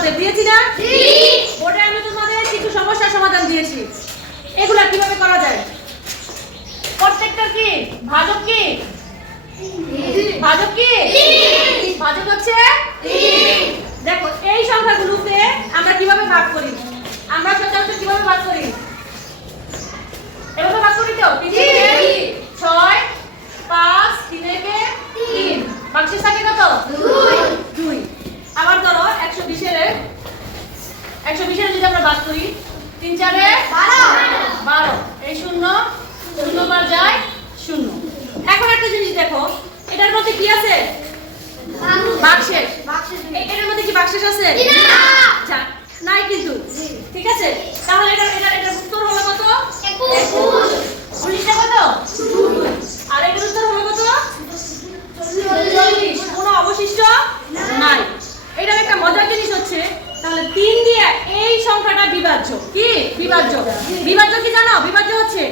তোমাদের দিয়েছি না? বোর্ডে আমি তোমাদের কিছু সমস্যার সমাধান দিয়েছি। এগুলা কিভাবে করা যায়? প্রত্যেকটা কি ভাজক কি? ভাজক কি? ভাজক হচ্ছে দেখো এই সংখ্যাগুলোকে আমরা কিভাবে ভাগ করি? আমরা সচরাচর কিভাবে ভাগ করি? এভাবে ভাগ করি তো? 6 5 3 কে 3 ভাগশেষ থাকে কত? 2। আবার ধরো 120 এর যদি আমরা ভাগ করি 3 4 এ 12 এই 0 0 বার যায় 0। এখন একটা জিনিস দেখো, এটার মধ্যে কি আছে? ভাগশেষ। এটার মধ্যে কি ভাগশেষ আছে? না, নাই কিন্তু। ঠিক আছে, তাহলে এটার উত্তর হলো কত? 21। 19টা কত? 2। আর এটার উত্তর হলো কত? 40। কোনো অবশিষ্ট নাই। এটার একটা মজার জিনিস হচ্ছে, তাহলে 3 দিয়ে এই সংখ্যাটা বিভাজ্য। কি বিভাজ্য? বিভাজ্য কি জানো? বিভাজ্য হচ্ছে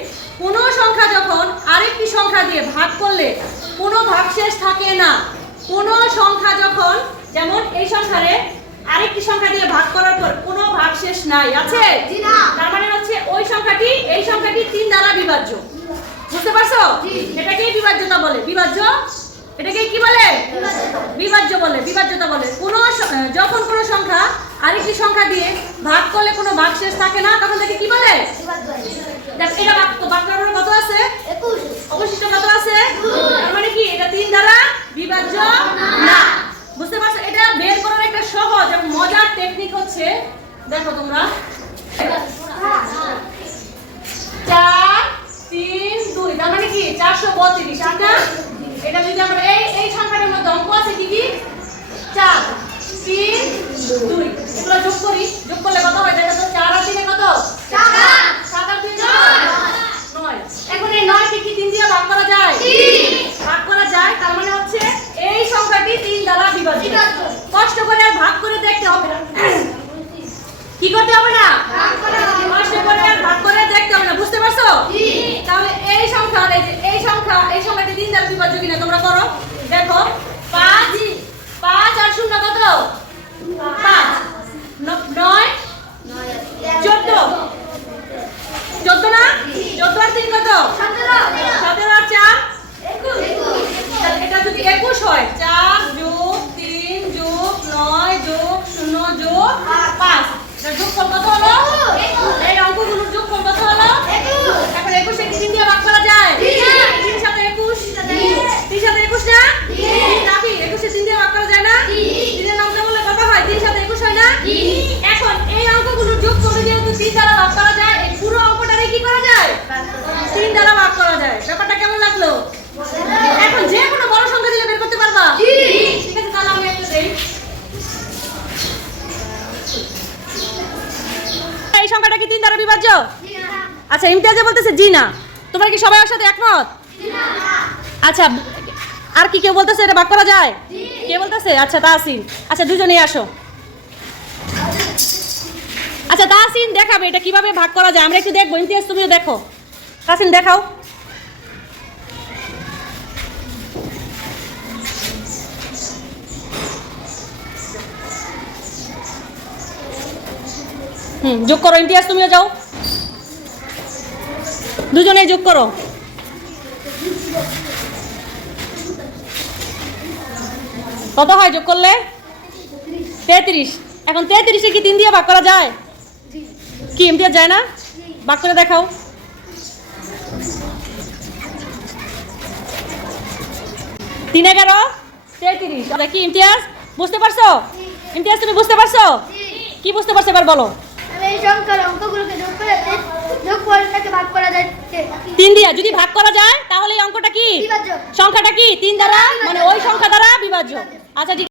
কোনো সংখ্যা যখন আরেকটি সংখ্যা দিয়ে ভাগ করলে কোনো ভাগশেষ থাকে না। কোনো সংখ্যা যখন, যেমন এই সংখ্যারে আরেকটি সংখ্যা দিয়ে ভাগ করার পর কোনো ভাগশেষ নাই আছে, তার মানে হচ্ছে ওই সংখ্যাটি এই সংখ্যাটি 3 দ্বারা বিভাজ্য। বুঝতে পারছো? এটাকেই বিভাজ্যতা বলে। বিভাজ্য এটাকে কি বলে? বিভাজ্য বলে, বিভাজ্যতা বলে। যখন কোনো সংখ্যা আরেকটি সংখ্যা দিয়ে ভাগ করলে কোনো ভাগশেষ থাকে না, তখন তাকে কি বলে? দেখ, এটা ভাগ করার পর কত আছে? 21। অবশিষ্ট কত আছে? 2। তার মানে কি এটা 3 দ্বারা বিভাজ্য না। বুঝতে পারছো? এটা বের করার একটা সহজ এবং মজার টেকনিক হচ্ছে, দেখো তোমরা 4 3 2 তার মানে কি 432। ঠিক না? এটা যদি আমরা এই সংখ্যাটার মধ্যে অঙ্ক আছে কি কি? 4 3 2 এগুলো যোগ করি, যোগ করলে কত হয় দেখো তো? 4 আর 3 কত? 7 আর 2 9। এখন এই 9 কে কি 3 দিয়ে ভাগ করা যায়? ভাগ করা যায়, তার মানে হচ্ছে এই সংখ্যাটি 3 দ্বারা বিভাজ্য। কষ্ট করে আর ভাগ করে দেখতে হবে না। কি করতে হবে না? কষ্ট করে আর ভাগ করে দেখতে হবে না। বুঝতে পারছো? তাহলে এই সংখ্যাটি 3 দ্বারা বিভাজ্য কিনা তোমরা করো। দেখো 5 আর 0 কত? 5 9 14 14 না? 14 আর 3 কত? 17 আর 4 21। এটা যদি 21 হয়, 4 যোগ 3 যোগ 9 যোগ 0 যোগ 5, এর যোগফল কত হলো? এই অঙ্কগুলোর যোগফল কত হলো? 21। এখন 21 কে 3 দিয়ে ভাগ করা যায়? 3 সাথে 21 3 সাথে 21 না? নাকি 21 কে 3 দিয়ে ভাগ করা যায় না? 3 এর নামটা বললে কত হয়? 3 সাথে 21 হয় না? এখন এই অঙ্কগুলোর যোগফল যেহেতু 3 দ্বারা ভাগ করা যায়, এই পুরো অঙ্কটারে কি করা যায়? 3 দ্বারা ভাগ করা যায়। ব্যাপারটা কেমন লাগলো? এখন যে কোনো বড় সংখ্যা দিলে বের করতে পারবা? ঠিক আছে, তাহলে আমি একটা দেই। এই সংখ্যাটা কি 3 দ্বারা বিভাজ্য? আচ্ছা, ইমতিয়াজে বলতেছে জি না। তোমরা কি সবাই ওর সাথে একমত? আচ্ছা, আর কি কেউ বলতেছে এটা ভাগ করা যায়? কে বলতেছে? আচ্ছা, তাহসিন। আচ্ছা, দুজনেই আসো। আচ্ছা, তাহসিন দেখাবে এটা কিভাবে ভাগ করা যায়। আমরা একটু দেখবো। ইমতিয়াজ তুমিও দেখো। তাহসিন দেখাও। যোগ করো। ইমতিয়াজ তুমিও যাও, দুজনেই যোগ করো। কত হয় যোগ করলে? 33। এখন 33 কি 3 দিয়ে ভাগ করা যায়? কি ইমতিয়াজ যায় না? ভাগ করে দেখাও। 3 11 33। কি ইমতিয়াজ বুঝতে পারছো? ইমতিয়াজ তুমি বুঝতে পারছো? কি বুঝতে পারছো এবার বলো। এই সংখ্যার অঙ্কগুলোকে যোগ করে তাকে ভাগ করা যায় 3 দিয়ে। যদি ভাগ করা যায় তাহলে এই অঙ্কটা কি? বিভাজ্য। সংখ্যাটা কি 3 দ্বারা, মানে ওই সংখ্যা দ্বারা বিভাজ্য। আচ্ছা, ঠিক।